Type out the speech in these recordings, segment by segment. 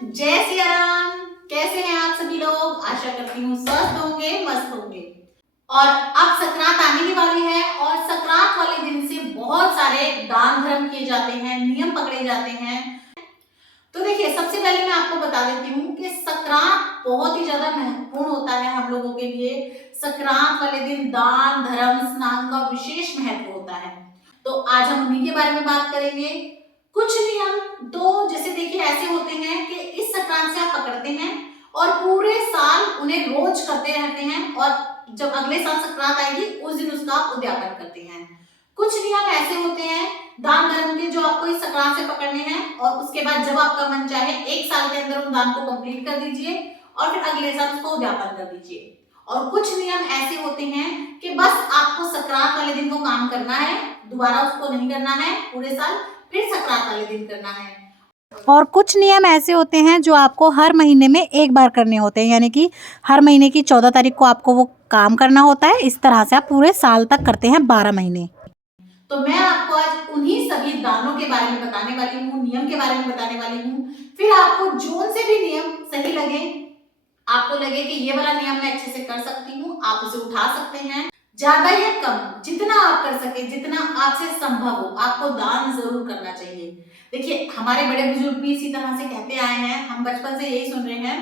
जय सिया राम। कैसे हैं आप सभी लोग? आशा करती हूँ स्वस्थ होंगे, मस्त होंगे। और अब संक्रांत आने ही वाली है और संक्रांत वाले दिन से बहुत सारे दान धर्म किए जाते हैं, नियम पकड़े जाते हैं। तो देखिए, सबसे पहले मैं आपको बता देती हूँ कि संक्रांत बहुत ही ज्यादा महत्वपूर्ण होता है हम लोगों के लिए। संक्रांत वाले दिन दान धर्म स्नान का विशेष महत्व होता है। तो आज हम उन्हीं के बारे में बात करेंगे। कुछ नियम तो जैसे देखिए ऐसे होते हैं कि इस संक्रांत से आप पकड़ते हैं और पूरे साल उन्हें रोज करते रहते हैं और जब अगले साल संक्रांत आएगी उस दिन उसका उद्यापन करते हैं। कुछ नियम ऐसे होते हैं दान धर्म के जो आपको इस संक्रांत से पकड़ने हैं और उसके बाद जब आपका मन चाहे एक साल के अंदर उन दान को कंप्लीट कर दीजिए और फिर अगले साल उसको उद्यापन कर दीजिए। और कुछ नियम ऐसे होते हैं कि बस आपको संक्रांत वाले दिन वो काम करना है, दोबारा उसको नहीं करना है पूरे साल, फिर संक्रांत वाले दिन करना है। और कुछ नियम ऐसे होते हैं जो आपको हर महीने में एक बार करने होते हैं, यानी कि हर महीने की 14 तारीख को आपको वो काम करना होता है। इस तरह से आप पूरे साल तक करते हैं, 12 महीने। तो मैं आपको आज उन्हीं सभी दानों के बारे में बताने वाली हूँ, नियम के बारे में बताने वाली हूँ। फिर आपको जो से भी नियम सही लगे, आपको लगे कि ये वाला नियम मैं अच्छे से कर सकती हूँ, आप उसे उठा सकते हैं। ज्यादा या कम, जितना आप कर सके, जितना आपसे संभव हो, आपको दान जरूर करना चाहिए। देखिए, हमारे बड़े बुजुर्ग भी इसी तरह से कहते आए हैं, हम बचपन से यही सुन रहे हैं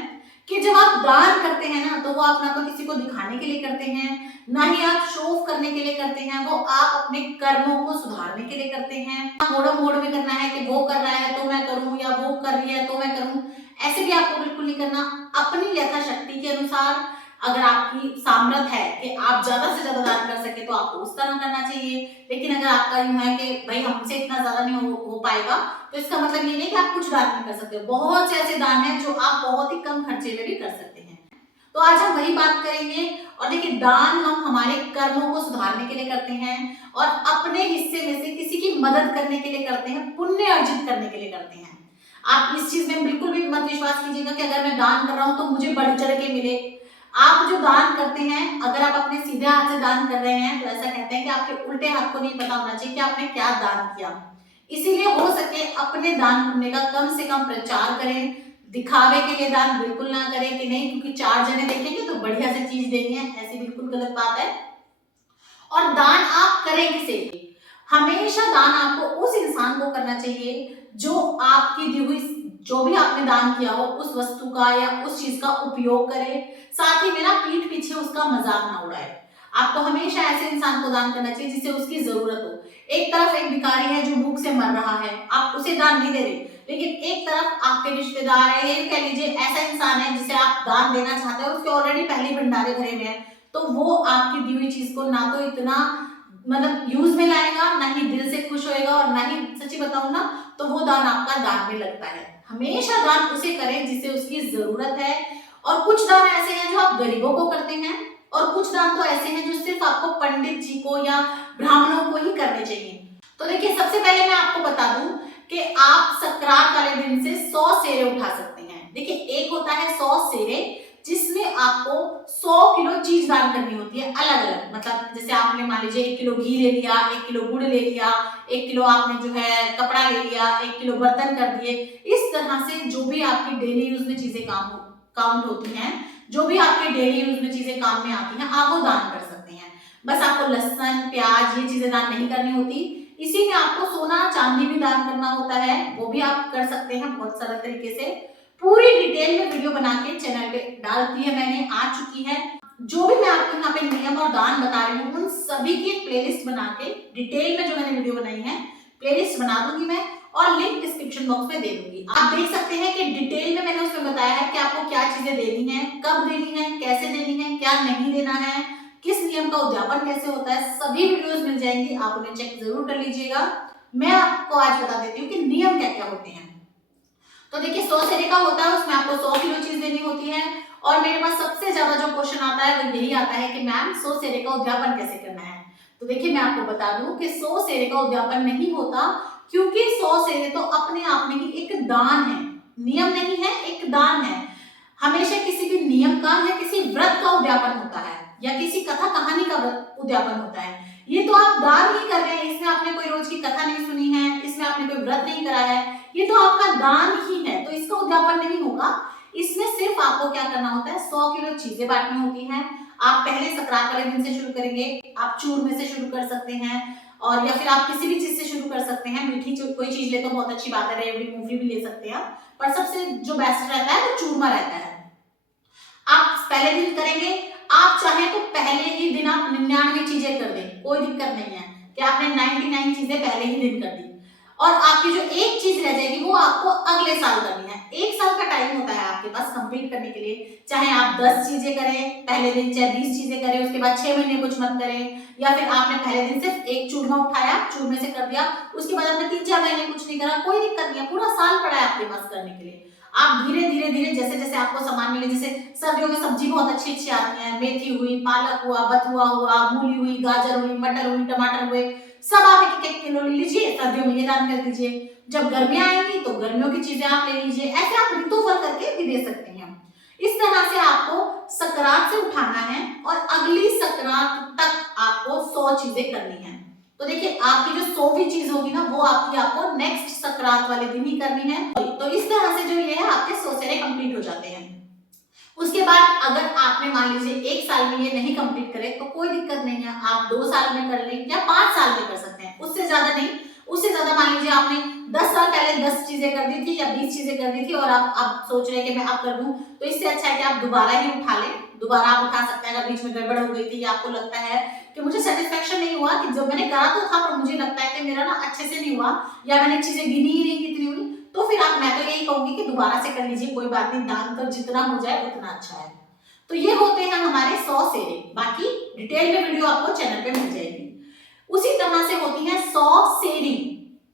कि जब आप दान करते हैं ना तो वो आप ना तो किसी को दिखाने के लिए करते हैं, ना ही आप शो ऑफ करने के लिए करते हैं, वो आप अपने कर्मों को सुधारने के लिए करते हैं। मोड़ मोड़ में करना है कि वो कर रहा है तो मैं करूं या वो कर रही है तो मैं करूं, ऐसे भी आपको बिल्कुल नहीं करना। अपनी यथाशक्ति के अनुसार, अगर आपकी सामर्थ्य है कि आप ज्यादा से ज्यादा दान कर सके तो आपको उस तरह करना चाहिए। लेकिन अगर आपका यूं है कि भाई हमसे इतना ज्यादा नहीं हो पाएगा, तो इसका मतलब ये नहीं कि आप कुछ दान नहीं कर सकते। बहुत से ऐसे दान हैं जो आप बहुत ही कम खर्चे में भी कर सकते हैं। तो आज हम वही बात करेंगे। और देखिए, दान हम हमारे कर्मों को सुधारने के लिए करते हैं और अपने हिस्से में से किसी की मदद करने के लिए करते हैं, पुण्य अर्जित करने के लिए करते हैं। आप इस चीज में बिल्कुल भी मत विश्वास कीजिएगा कि अगर मैं दान कर रहा हूं तो मुझे बढ़ चढ़ के मिले। आप जो दान करते हैं, अगर आप अपने सीधे हाथ से दान कर रहे हैं तो ऐसा कहते हैं कि आपके उल्टे हाथ को नहीं पता होना चाहिए कि आपने क्या दान किया। इसीलिए हो सके अपने दान पुण्य का कम से कम प्रचार करें। दिखावे के लिए दान बिल्कुल ना करें कि नहीं क्योंकि 4 जने देखेंगे तो बढ़िया से चीज देनी है, ऐसी बिल्कुल गलत बात है। और दान आप करें किसे? हमेशा दान आपको उस इंसान को करना चाहिए जो आपकी दी हुई, जो भी आपने दान किया हो उस वस्तु का या उस चीज का उपयोग करे। साथ ही में ना पीठ पीछे उसका मजाक ना उड़ाए। आपको हमेशा ऐसे इंसान को दान करना चाहिए जिसे उसकी जरूरत हो। एक तरफ एक भिखारी है जो भूख से मर रहा है, आप उसे दान नहीं दे रहे, लेकिन एक तरफ आपके रिश्तेदार है, ये कह लीजिए ऐसा इंसान है जिसे आप दान देना चाहते हैं, उसके ऑलरेडी पहले भंडारे भरे हुए हैं, तो वो आपकी दी हुई चीज को ना तो इतना मतलब यूज में लाएगा, ना ही दिल से खुश होएगा, और ना ही, सच्ची बताऊं ना, तो वो दान आपका दान में लगता है। हमेशा दान उसे करें जिसे उसकी जरूरत है। और कुछ दान ऐसे हैं जो आप गरीबों को करते हैं और कुछ दान तो ऐसे हैं जो सिर्फ आपको पंडित जी को या ब्राह्मणों को ही करने चाहिए। तो देखिए, सबसे पहले मैं आपको बता दूं कि आप संक्रांत वाले दिन से 100 सेरे उठा सकते हैं। देखिए, एक होता है 100 सेरे जिसमें आपको 100 किलो चीज दान करनी होती है, अलग अलग। मतलब जैसे आपने मान लीजिए 1 किलो घी ले लिया, 1 किलो गुड़ ले लिया, 1 किलो आपने जो है कपड़ा ले लिया, 1 किलो बर्तन कर दिए। इस तरह से जो भी आपकी डेली यूज में चीजें काउंट होती हैं, जो भी आपके डेली यूज में चीजें काम में आती हैं, आप वो दान कर सकते हैं। बस आपको लहसुन प्याज ये चीजें दान नहीं करनी होती। इसी में आपको सोना चांदी भी दान करना होता है, वो भी आप कर सकते हैं बहुत सरल तरीके से। पूरी डिटेल में वीडियो बना के चैनल पे डाल दी है मैंने, आ चुकी है। जो भी मैं आपको यहाँ पे नियम और दान बता रही हूँ उन सभी की प्लेलिस्ट बना के डिटेल में जो मैंने वीडियो बनाई है प्लेलिस्ट बना दूंगी मैं, और लिंक डिस्क्रिप्शन बॉक्स में दे दूंगी। आप देख सकते हैं कि डिटेल में मैंने उसमें बताया है कि आपको क्या चीजें देनी है, कब देनी है, कैसे देनी है, क्या नहीं देना है, किस नियम का उद्यापन कैसे होता है, सभी वीडियोस मिल जाएंगी, आप उन्हें चेक जरूर कर लीजिएगा। मैं आपको आज बता देती हूँ कि नियम क्या क्या होते हैं। तो देखिए, 100 सेरे का होता है, उसमें आपको 100 किलो चीज देनी होती है। और मेरे पास सबसे ज्यादा जो क्वेश्चन आता है वो यही आता है कि मैम 100 सेरे का उद्यापन कैसे करना है। तो देखिए, मैं आपको बता दूं कि 100 सेरे का उद्यापन नहीं होता, क्योंकि 100 सेरे तो अपने आप में ही एक दान है, नियम नहीं है, एक दान है। हमेशा किसी भी नियम का या किसी व्रत का उद्यापन होता है या किसी कथा कहानी का उद्यापन होता है। ये तो आप दान ही कर रहे हैं, इसमें आपने कोई रोज की कथा नहीं सुनी है, इसमें आपने कोई व्रत नहीं करा है, ये तो आपका दान ही है। तो इसका उद्यापन नहीं होगा। इसमें सिर्फ आपको क्या करना होता है, 100 किलो चीजें बांटनी होती हैं। आप पहले संक्रांत वाले दिन से शुरू करेंगे, आप चूर में से शुरू कर सकते हैं, और या फिर आप किसी भी चीज से शुरू कर सकते हैं। मीठी कोई चीज ले तो बहुत अच्छी बात है, रेवड़ी मूंगफली भी ले सकते हैं, पर सबसे जो बेस्ट रहता है वो चूरमा रहता है। आप पहले दिन करेंगे, आप चाहे तो पहले ही दिन आप 99 चीजें कर दें, कोई दिक्कत नहीं है कि आपने 99 चीजें पहले ही दिन कर दी, और आपकी जो एक चीज रह जाएगी वो आपको अगले साल करनी है। 1 साल का टाइम होता है आपके पास कंप्लीट करने के लिए। चाहे आप 10 चीजें करें पहले दिन, चाहे 20 चीजें करें, उसके बाद 6 महीने कुछ मत करें, या फिर आपने पहले दिन सिर्फ एक चूरमा उठाया, चूरमे से कर दिया, उसके बाद आपने 3-4 महीने कुछ नहीं करा, कोई दिक्कत नहीं है, पूरा साल पड़ा है आपके पास करने के लिए। आप धीरे धीरे धीरे जैसे जैसे आपको सामान मिले, जैसे सर्दियों में सब्जी बहुत अच्छी अच्छी आती है, मेथी हुई, पालक हुआ, बथुआ हुआ, मूली हुई, गाजर हुई, मटर हुई, टमाटर हुए, सब आप 1-1 किलो ले लीजिए, सर्दियों में ये दान कर दीजिए। जब गर्मियां आएंगी तो गर्मियों की चीजें आप ले लीजिए। ऐसे आप ऋतुफल करके भी दे सकते हैं। इस तरह से आपको संक्रांत से उठाना है और अगली संक्रांत तक आपको 100 चीजें करनी है। तो देखिए आपकी जो 100वीं चीज होगी ना, वो आपको नेक्स्ट संक्रांत वाले दिन ही करनी है। तो इस तरह से जो ये है आपके 100 सेरे कंप्लीट हो जाते हैं। उसके बाद अगर आपने मान लीजिए 1 साल में ये नहीं कंप्लीट करे तो कोई दिक्कत नहीं है, आप 2 साल में कर लें या 5 साल में कर सकते हैं, उससे ज्यादा नहीं। उससे ज्यादा मान लीजिए आपने 10 साल पहले 10 चीजें कर दी थी या 20 चीजें कर दी थी और आप सोच रहे हैं कि मैं अब कर दूं, तो इससे अच्छा है कि आप दोबारा ही उठा लें। दोबारा आप उठा सकते हैं अगर बीच में गड़बड़ हो गई थी या आपको लगता है कि मुझे सेटिस्फेक्शन नहीं हुआ, कि जब मैंने करा तो था पर मुझे लगता है कि मेरा ना अच्छे से नहीं हुआ, या मैंने चीजें गिनी ही नहीं कितनी हुई, तो फिर आप, मैं तो यही कहूंगी कि दोबारा से कर लीजिए, कोई बात नहीं, दान तो जितना हो जाए उतना अच्छा है। तो ये होते हैं हमारे 100 सेरे। बाकी डिटेल में वीडियो आपको चैनल पे मिल जाएगी। उसी तरह से होती है 100 सेरी।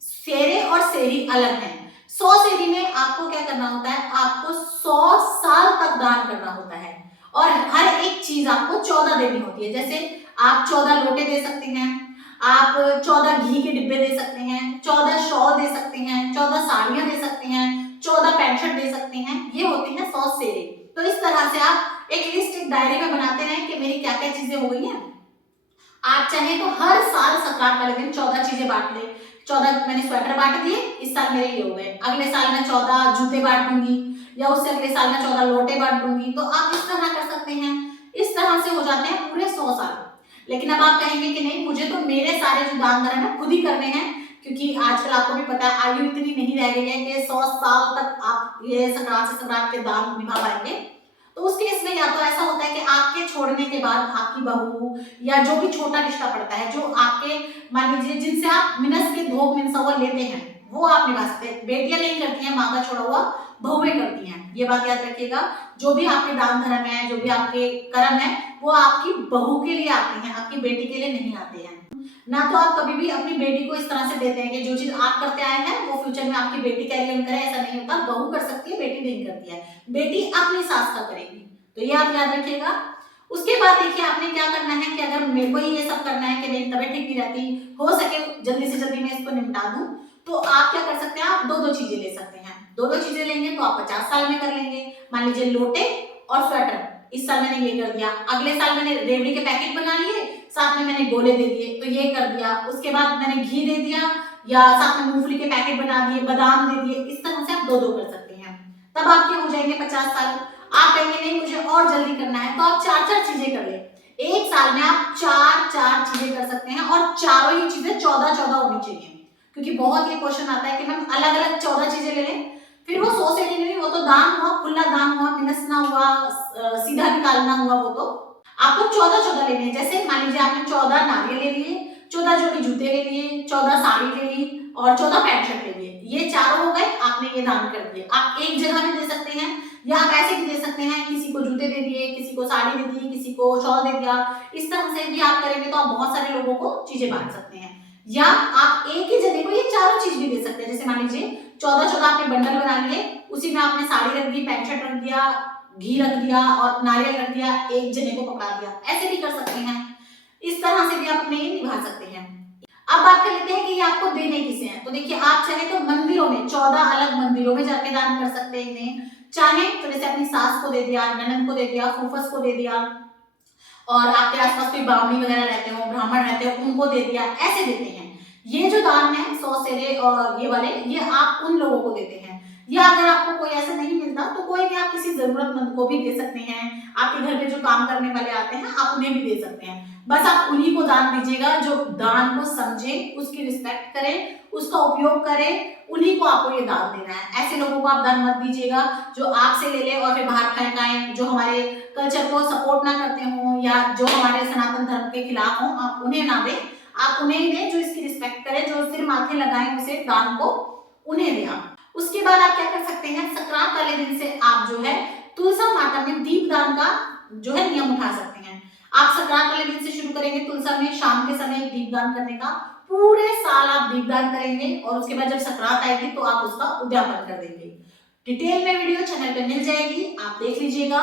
सेरे और सेरी अलग है। 100 सेरी में आपको क्या करना होता है, आपको 100 साल तक दान करना होता है, और हर एक चीज आपको 14 देनी होती है। जैसे आप 14 लोटे दे सकते हैं, आप 14 घी के डिब्बे दे सकते हैं, 14 शॉल दे सकते हैं, 14 साड़ियां दे सकते हैं, 14 पैंट शर्ट दे सकते हैं। ये होते हैं 100 सेरे। तो इस तरह से आप एक लिस्ट, एक डायरी में बनाते रहें कि मेरी क्या क्या चीजें हो गई हैं। आप चाहे तो हर साल संक्रांत वाले दिन 14 चीजें बांट ले। 14 मैंने स्वेटर बांट दिए, इस साल मेरे ये हो गए, अगले साल मैं 14 जूते बांट दूंगी, या उससे अगले साल मैं 14 लोटे बांट दूंगी। तो आप इस तरह कर सकते हैं। इस तरह से हो जाते हैं पूरे 100 साल। लेकिन अब आप कहेंगे कि नहीं, मुझे तो मेरे सारे जो दान धर्म है खुद ही करने हैं, क्योंकि आजकल आपको भी पता है आयु इतनी नहीं रह गई है कि 100 साल तक आप ये संक्रांत से संक्रांत के दान निभा पाएंगे। तो उस केस में या तो ऐसा होता है कि आपके छोड़ने के बाद आपकी बहू या जो भी छोटा रिश्ता पड़ता है, जो आपके मान लीजिए जिनसे आप मिनस के धोख मिनसा हुआ लेते हैं, वो आप निभा सकते हैं। बेटियां नहीं करती हैं, माँ का छोड़ा हुआ बहुएं करती हैं, ये बात याद रखिएगा। जो भी आपके दान धर्म है, जो भी आपके कर्म है, वो आपकी बहू के लिए आते हैं, आपकी बेटी के लिए नहीं आते हैं। ना तो आप कभी भी अपनी बेटी को इस तरह से देते हैं कि जो चीज आप करते आए हैं वो फ्यूचर में आपकी बेटी कैरी ऑन करे, ऐसा नहीं होता। बहू कर सकती है, बेटी नहीं करती है, बेटी अपनी सास का करेगी। तो ये आप याद रखिएगा। उसके बाद देखिए आपने क्या करना है कि अगर मेरे को ही ये सब करना है कि मेरी तबीयत ठीक नहीं रहती, हो सके जल्दी से जल्दी मैं इसको निपटा दूं, तो आप क्या कर सकते हैं, आप 2-2 चीजें ले सकते हैं। 2-2 चीजें लेंगे तो आप 50 साल में कर लेंगे। मान लीजिए लोटे और स्वेटर, इस साल मैंने ये कर दिया, अगले साल मैंने रेवड़ी के पैकेट बना लिए, साथ में मैंने गोले दे दिए, तो ये कर दिया। उसके बाद मैंने घी दे दिया, या साथ में मूंगफली के पैकेट बना दिए, बादाम दे दिए। इस तरह से आप 2-2 कर सकते हैं। तब आपके हो जाएंगे 50 साल। आप कहेंगे नहीं मुझे और जल्दी करना है, तो आप 4-4 चीजें कर ले। एक साल में आप 4-4 चीजें कर सकते हैं, और चारों ही चीजें 14-14 होनी चाहिए, क्योंकि बहुत ये क्वेश्चन आता है कि मैम अलग अलग 14 चीजें ले लें, फिर वो 100 सेरी नहीं, वो तो दान हुआ, खुला दान हुआ, मिनसना हुआ, सीधा निकालना हुआ। वो तो आपको 14-14 लेने हैं। जैसे मान लीजिए आपने 14 नारियल ले लिए, 14 जोड़ी जूते ले लिए, 14 साड़ी ले ली और 14 पैंट शर्ट ले लिए। ये चारों हो गए, आपने ये दान कर दिए। आप एक जगह में दे सकते हैं, या आप ऐसे भी दे सकते हैं, किसी को जूते दे दिए, किसी को साड़ी दे दी, किसी को शॉल दे दिया। इस तरह से भी आप करेंगे तो आप बहुत सारे लोगों को चीजें बांट सकते हैं। या आप एक ही जगह को ये चारों चीज भी दे सकते हैं। जैसे मान लीजिए 14-14 आपने बंडल बना लिए, उसी में आपने साड़ी रख दी, पैंट शर्ट रख दिया, घी रख दिया और नारियल रख दिया, एक जने को पकड़ा दिया, ऐसे भी कर सकते हैं। इस तरह से भी आप अपने निभा सकते हैं। अब बात कर लेते हैं कि ये आपको देने किसे हैं। तो देखिए आप चाहे तो मंदिरों में, 14 अलग मंदिरों में जाके दान कर सकते हैं इन्हें। चाहे तो जैसे अपनी सास को दे दिया, ननद को दे दिया, फूफस को दे दिया, और आपके आसपास कोई ब्राह्मणी वगैरह रहते हो, ब्राह्मण रहते हो, उनको दे दिया, ऐसे देते हैं। ये जो दान है 100 सेरे और ये वाले, ये आप उन लोगों को देते हैं। या अगर आपको कोई ऐसा जरूरतमंद को भी दे सकते हैं, आपके घर पे जो काम करने वाले आते हैं आप उन्हें भी दे सकते हैं। बस आप उन्हीं को दान दीजिएगा जो दान को समझे, उसकी रिस्पेक्ट करें, उसका उपयोग करें, उन्हीं को आपको ये दान देना है। ऐसे लोगों को आप दान मत दीजिएगा जो आपसे ले ले और फिर बाहर फेंकाएं, जो हमारे कल्चर को सपोर्ट ना करते हों या जो हमारे सनातन धर्म के खिलाफ हों, आप उन्हें ना दें। आप उन्हें ही दें जो इसकी रिस्पेक्ट करें, जो सिर माथे लगाएं उसे दान को, उन्हें दें आप। उसके बाद आप क्या कर सकते हैं, संक्रांत वाले दिन से आप जो है तुलसा माता में दीपदान का जो है नियम उठा सकते हैं। आप संक्रांत वाले दिन से शुरू करेंगे तुलसा में शाम के समय दीपदान करने का, पूरे साल आप दीपदान करेंगे और उसके बाद जब संक्रांत आएगी तो आप उसका उद्यापन कर देंगे। डिटेल में वीडियो चैनल पे मिल जाएगी, आप देख लीजिएगा।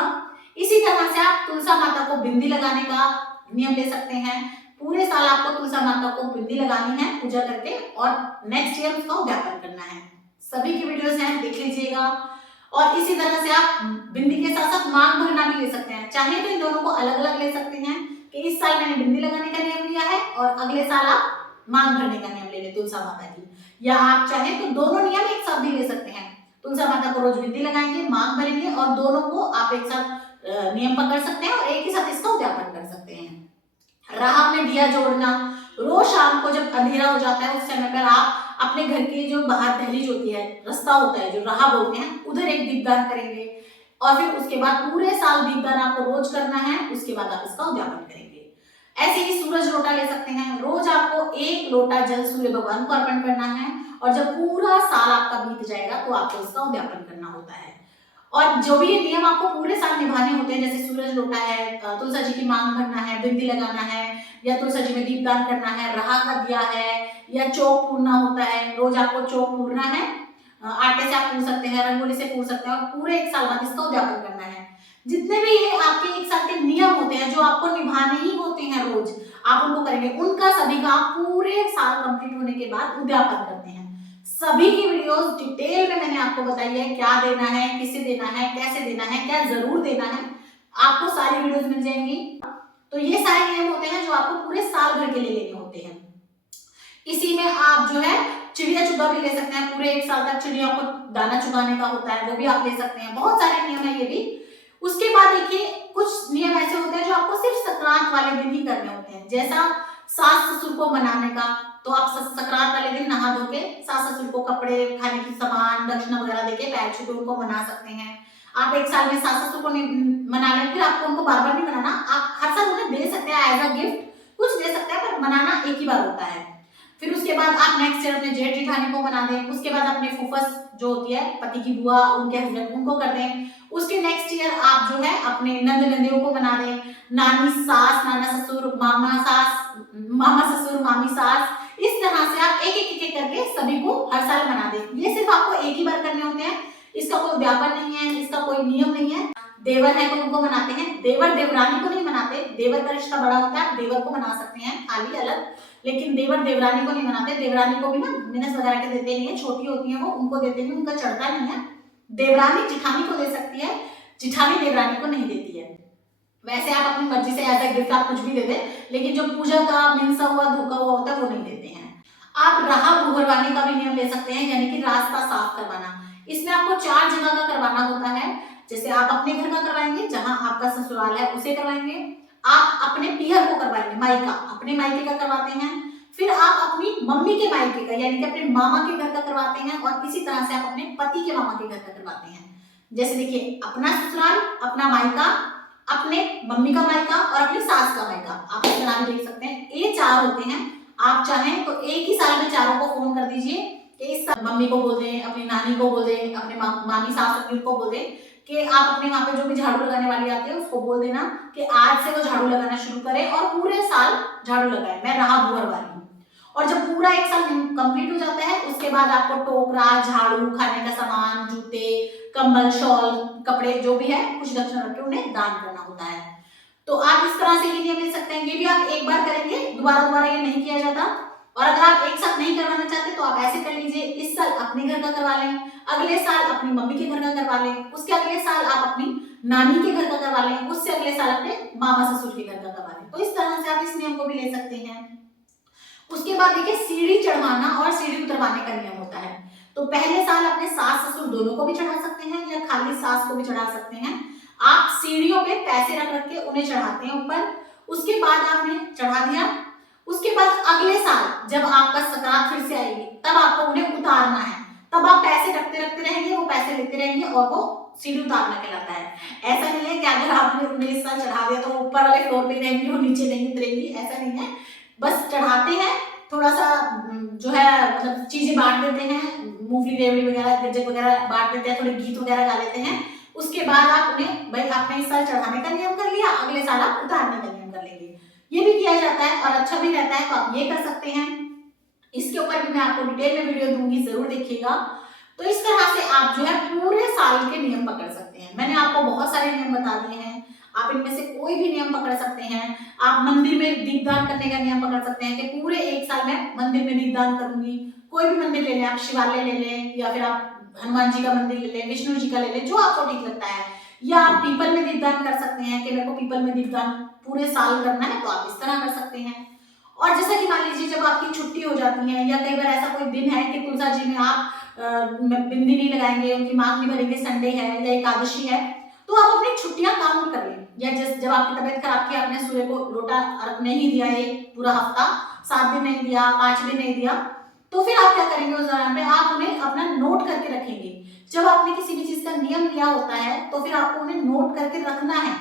इसी तरह से आप तुलसा माता को बिंदी लगाने का नियम ले सकते हैं। पूरे साल आपको तुलसा माता को बिंदी लगानी है पूजा करके और नेक्स्ट ईयर उसका उद्यापन करना है। सभी की वीडियोस हैं, देख लीजिएगा। और इसी तरह से आप बिंदी के साथ साथ मांग भरना भी ले सकते हैं। चाहे तो इन दोनों को अलग अलग ले सकते हैं कि इस साल मैंने बिंदी लगाने का नियम लिया है और अगले साल आप मांग भरने का नियम ले लें तुलसा माता की, या आप चाहे तो दोनों नियम एक साथ भी ले सकते हैं। तुलसा माता को रोज बिंदी लगाएंगे, मांग भरेंगे और दोनों को आप एक साथ नियम पकड़ सकते हैं और एक ही साथ इसका उद्यापन कर सकते हैं। राह में दिया जोड़ना, रोज शाम को जब अंधेरा हो जाता है उस समय पर आप अपने घर की जो बाहर दहलीज होती है, रास्ता होता है जो राह बोलते हैं, उधर एक दीपदान करेंगे और फिर उसके बाद पूरे साल दीपदान आपको रोज करना है। उसके बाद आप इसका उद्यापन करेंगे। ऐसे ही सूरज लोटा ले सकते हैं। रोज आपको 1 लोटा जल सूर्य भगवान को अर्पण करना है और जब पूरा साल आपका बीत जाएगा तो आपको इसका उद्यापन करना होता है। और जो भी ये नियम आपको पूरे साल निभाने होते हैं, जैसे सूरज लोटा है, तुलसा जी की मांग भरना है, बिंदी लगाना है, या तुलसा जी में दीपदान करना है, राह का दिया है, या चौक पूरना होता है। रोज आपको चौक पूरना है, आटे से आप पूर सकते हैं, रंगोली से पूर सकते हैं और पूरे 1 साल बाद इसका उद्यापन करना है। जितने भी ये आपके 1 साल के नियम होते हैं जो आपको निभाने ही होते हैं, रोज आप उनको करेंगे, उनका सभी का आप पूरे साल कंप्लीट होने के बाद उद्यापन करते हैं। सभी की वीडियोस डिटेल में मैंने आपको बताई है, क्या देना है, किसे देना है, कैसे देना है, क्या जरूर देना है, आपको सारी वीडियोस मिल जाएंगी। तो ये सारे नियम होते हैं जो आपको पूरे साल भर के लिए लेने होते हैं। इसी में आप जो है चिड़िया चुगा भी ले सकते हैं। पूरे 1 साल तक चिड़िया को दाना चुगाने का होता है, वो भी आप ले सकते हैं। बहुत सारे नियम है ये भी। उसके बाद देखिए कुछ नियम ऐसे होते हैं जो आपको सिर्फ संक्रांत वाले दिन ही करने होते हैं। जैसा सास ससुर को मनाने का, तो आप संक्रांत वाले दिन नहा धो के सास ससुर को कपड़े, खाने की सामान, दक्षिणा वगैरह देके पैर छू के उनको मना सकते हैं। आप 1 साल में सास ससुर को मना लें, फिर आपको उनको बार बार नहीं मनाना, आप हर साल उन्हें दे सकते हैं एज अ गिफ्ट, कुछ दे सकते हैं, पर मनाना एक ही बार होता है। फिर उसके बाद आप नेक्स्ट ईयर अपने जेठ जेठानी को मना दें। उसके बाद अपने फूफस जो होती है, पति की बुआ, उनके हस्बैंड, उनको कर दें। उसके नेक्स्ट ईयर आप जो है अपने नंद नंदियों को मना दें। नानी सास, नाना ससुर, मामा सास, मामा ससुर, मामी सास, इस तरह से आप एक एक एक करके सभी को हर साल मना दें। ये सिर्फ आपको एक ही बार करने होते हैं, इसका कोई व्यापन नहीं है, इसका कोई नियम नहीं है। देवर है तो उनको मनाते हैं, देवर देवरानी को नहीं मनाते। देवर का रिश्ता बड़ा होता है, आप देवर को मना सकते हैं खाली अलग, लेकिन देवर देवरानी को नहीं मनाते। देवरानी को भी ना मिनस वगैरह के देते नहीं है, छोटी होती है वो, उनको देते नहीं, उनका चढ़ता नहीं है। देवरानी जिठानी को दे सकती है, जिठानी देवरानी को नहीं देती है। वैसे आप अपनी मर्जी से एज अ गिफ्ट आप कुछ भी दे दें, लेकिन जो पूजा का मिनसा हुआ, धोखा हुआ होता है वो नहीं देते हैं। आप राह भुगरवाने का भी नियम ले सकते हैं, यानी कि रास्ता साफ करवाना। इसमें आपको 4 जगह का करवाना होता है। जैसे आप अपने घर का करवाएंगे, जहां आपका ससुराल है उसे करवाएंगे। आप अपने पीहर को करवाएंगे, मायका, अपने मायके का करवाते हैं। फिर आप अपनी मम्मी के मायके का, यानी कि अपने मामा के घर का करवाते हैं। और इसी तरह से आप अपने पति के मामा के घर का करवाते हैं। जैसे देखिए, अपना ससुराल, अपना मायका, अपने मम्मी का मायका और अपनी सास का मायका, आप इस तरह देख सकते हैं। ये 4 होते हैं। आप चाहें तो एक ही साल में चारों को फोन कर दीजिए कि इस मम्मी को बोल दें, अपनी नानी को बोल दें, अपने मामी सास को बोल दें कि आप अपने वहां पे जो भी झाड़ू लगाने वाली आती है उसको बोल देना कि आज से वो झाड़ू लगाना शुरू करे और पूरे साल झाड़ू लगाए, मैं राह भुगरवा रही हूँ। और जब पूरा 1 साल कंप्लीट हो जाता है, उसके बाद आपको टोकरा, झाड़ू, खाने का सामान, जूते, कंबल, शॉल, कपड़े जो भी है, कुछ दक्षिणा रख के उन्हें दान करना होता है। तो आप इस तरह से ये नियम ले सकते हैं। ये भी आप एक बार करेंगे, दोबारा ये नहीं किया जाता। और अगर आप एक साथ नहीं करवाना चाहते तो आप ऐसे कर लीजिए, इस साल अपने घर का करवा लें, अगले साल अपनी मम्मी के घर का करवा लें, उसके अगले साल आप अपनी नानी के घर का करवा लें, उससे अगले साल अपने मामा ससुर के घर का करवा लें। तो इस तरह से आप इस नियम को भी ले सकते हैं। उसके बाद देखिए, सीढ़ी चढ़वाना और सीढ़ी उतरवाने का नियम होता है। तो पहले साल अपने सास ससुर दोनों को भी चढ़ा सकते हैं या खाली सास को भी चढ़ा सकते हैं। आप सीढ़ियों पे पैसे रख रख के उन्हें चढ़ाते हैं ऊपर, उसके बाद आपने चढ़ा दिया। उसके बाद अगले साल जब आपका सकरात फिर से आएगी तब आपको उन्हें उतारना है। तब आप पैसे रखते रखते रहेंगे, वो पैसे लेते रहेंगे और वो सीढ़ी उतारना कहलाता है। ऐसा नहीं है कि अगर आपने उन्हें इस साल चढ़ा दिया तो ऊपर वाले फ्लोर पे रहेंगी, वो नीचे नहीं उतरेंगी, ऐसा नहीं है। बस चढ़ाते हैं, थोड़ा सा जो है मतलब चीजें बांट देते हैं, मूंगफली रेवड़ी वगैरह गज्जक वगैरह बांट देते हैं, थोड़े गीत वगैरह गा लेते हैं। उसके बाद आप उन्हें भाई आपने इस साल चढ़ाने का नियम कर लिया, अगले साल आप उतारने का नियम कर लेंगे। ये भी किया जाता है और अच्छा भी रहता है, तो आप ये कर सकते हैं। इसके ऊपर भी मैं आपको डिटेल में वीडियो दूंगी, जरूर देखिएगा। तो इस तरह से आप जो है पूरे साल के नियम पकड़ सकते हैं। मैंने आपको बहुत सारे नियम बता दिए हैं, आप इनमें से कोई भी नियम पकड़ सकते हैं। आप मंदिर में दीपदान करने का नियम पकड़ सकते हैं कि पूरे एक साल में मंदिर में दीपदान करूंगी। कोई भी मंदिर ले लें, आप शिवालय ले लें या फिर आप हनुमान जी का मंदिर ले लें, विष्णु जी का ले लें, जो आपको ठीक लगता है। या आप पीपल में दीपदान कर सकते हैं कि मेरे को पीपल में दीपदान पूरे साल करना है, तो आप इस तरह कर सकते हैं। और जैसा कि मान लीजिए जब आपकी छुट्टी हो जाती है या कई बार ऐसा कोई दिन है कि तुलसा जी में आप बिंदी नहीं लगाएंगे, उनकी मांग नहीं भरेंगे, संडे है या एकादशी है, तो आप अपनी छुट्टियां काउंट कर लें। या जब आपकी तबीयत खराब की, आपने सूर्य को लोटा अर्घ नहीं दिया ये पूरा हफ्ता, 7 दिन नहीं दिया, 5 दिन नहीं दिया, तो फिर आप क्या करेंगे उस दौरान में आप उन्हें अपना नोट करके रखेंगे। जब आपने किसी भी चीज का नियम लिया होता है तो फिर आपको उन्हें नोट करके रखना है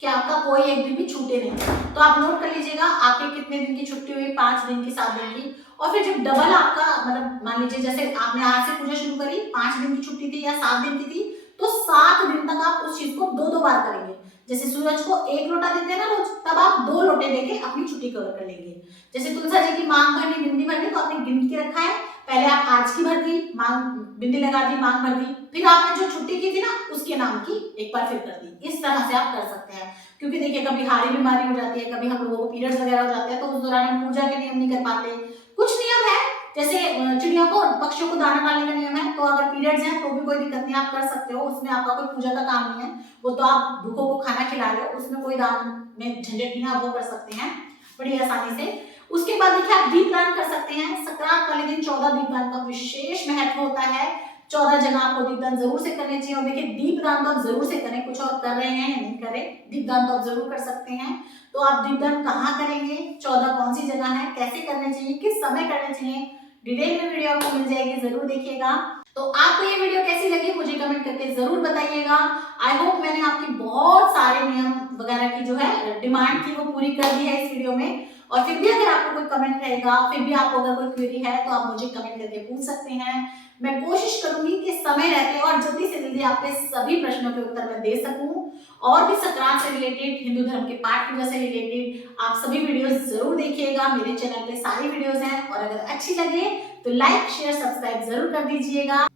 कि आपका कोई एक दिन भी छूटे नहीं। तो आप नोट कर लीजिएगा आपके कितने दिन की छुट्टी हुई, 5 दिन की, 7 दिन की। और फिर जब डबल आपका मतलब मान लीजिए जैसे आपने आज से पूजा शुरू करी, 5 दिन की छुट्टी थी या 7 दिन की थी, तो 7 दिन तक आप उस चीज को 2-2 बार करेंगे। जैसे सूरज को 1 लोटा देते हैं ना रोज, तब आप 2 लोटे देके अपनी छुट्टी कवर कर लेंगे। जैसे तुलसा जी की मांग भरनी, बिंदी भरनी, तो आपने गिन के रखा है, पहले आप आज की भर दी, मांग बिंदी लगा दी, मांग भर दी, फिर आपने जो छुट्टी की थी ना उसके नाम की एक बार फिर कर दी। इस तरह से आप कर सकते हैं। क्योंकि देखिए कभी हारी बीमारी हो जाती है, कभी हम लोगों को पीरियड्स वगैरह हो जाते हैं, तो उस दौरान हम पूजा के नियम नहीं कर पाते। कुछ नियम है जैसे चिड़ियों को, पक्षियों को दाना डालने का नियम है, तो अगर पीरियड्स हैं तो भी कोई दिक्कत नहीं, आप कर सकते हो, उसमें आपका कोई पूजा का काम नहीं है, वो तो आप भूखों को खाना खिला रहे हो, उसमें कोई दान में झंझट नहीं है, आप वो कर सकते हैं बड़ी आसानी से। उसके बाद देखिए आप दीपदान कर सकते हैं। संक्रांत वाले दिन 14 दीपदान का विशेष महत्व होता है। 14 जगह आपको दीपदान जरूर से करने चाहिए। और देखिए दीपदान तो आप जरूर से करें, कुछ और कर रहे हैं या नहीं कर रहे, दीपदान तो आप जरूर कर सकते हैं। तो आप दीपदान कहाँ करेंगे, 14 कौन सी जगह है, कैसे करने चाहिए, किस समय करने चाहिए, डिटेल में वीडियो आपको मिल जाएगी, जरूर देखिएगा। तो आपको ये वीडियो कैसी लगी मुझे कमेंट करके जरूर बताइएगा। आई होप मैंने आपकी बहुत सारे नियम वगैरह की जो है डिमांड थी वो पूरी कर दी है इस वीडियो में। और फिर भी अगर आपको कोई कमेंट रहेगा, फिर भी आपको अगर कोई क्वेरी है तो आप मुझे कमेंट करके पूछ सकते हैं। मैं कोशिश करूंगी कि समय रहते और जल्दी से जल्दी आपके सभी प्रश्नों के उत्तर मैं दे सकूं। और भी संक्रांत से रिलेटेड, हिंदू धर्म के पाठ पूजा से रिलेटेड आप सभी वीडियोस जरूर देखिएगा। मेरे चैनल पे सारी वीडियोस हैं और अगर अच्छी लगे तो लाइक शेयर सब्सक्राइब जरूर कर दीजिएगा।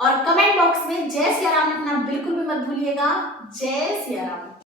और कमेंट बॉक्स में जय सिया राम लिखना बिल्कुल भी मत भूलिएगा। जय सिया राम।